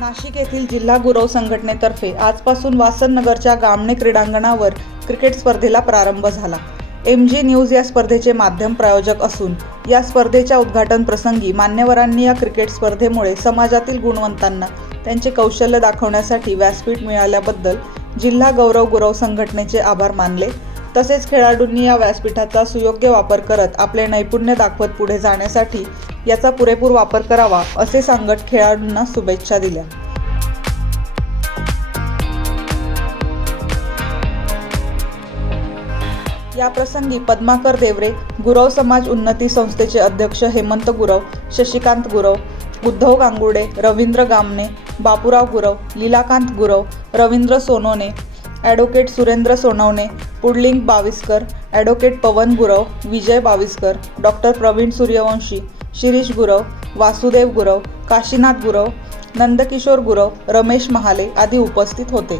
नाशिक येथील जिल्हा गुरव संघटनेतर्फे आजपासून वासननगरच्या गामणे क्रीडांगणावर क्रिकेट स्पर्धेला प्रारंभ झाला. एम जी न्यूज या स्पर्धेचे माध्यम प्रायोजक असून या स्पर्धेच्या उद्घाटन प्रसंगी मान्यवरांनी या क्रिकेट स्पर्धेमुळे समाजातील गुणवंतांना त्यांचे कौशल्य दाखवण्यासाठी व्यासपीठ मिळाल्याबद्दल जिल्हा गौरव गुरव संघटनेचे आभार मानले. तसेच खेळाडूंनी या व्यासपीठाचा सुयोग्य वापर करत आपले नैपुण्य दाखवत पुढे जाण्यासाठी याचा पुरेपूर वापर करावा असे सांगत खेळाडूंना शुभेच्छा दिल्या. या प्रसंगी पद्माकर देवरे गुरव समाज उन्नती संस्थेचे अध्यक्ष Hemant Gurav Shashikant Gurav Uddhav Gangude Ravindra Gamane Bapurao Gurav Lilakant Gurav Ravindra Sonone advocate Surendra Sonawane Pudling Baviskar advocate Pavan Gurav Vijay Baviskar doctor Pravin Suryawanshi Shirish Gurav Vasudev Gurav Kashinath Gurav Nandkishor Gurav Ramesh Mahale आदी उपस्थित होते.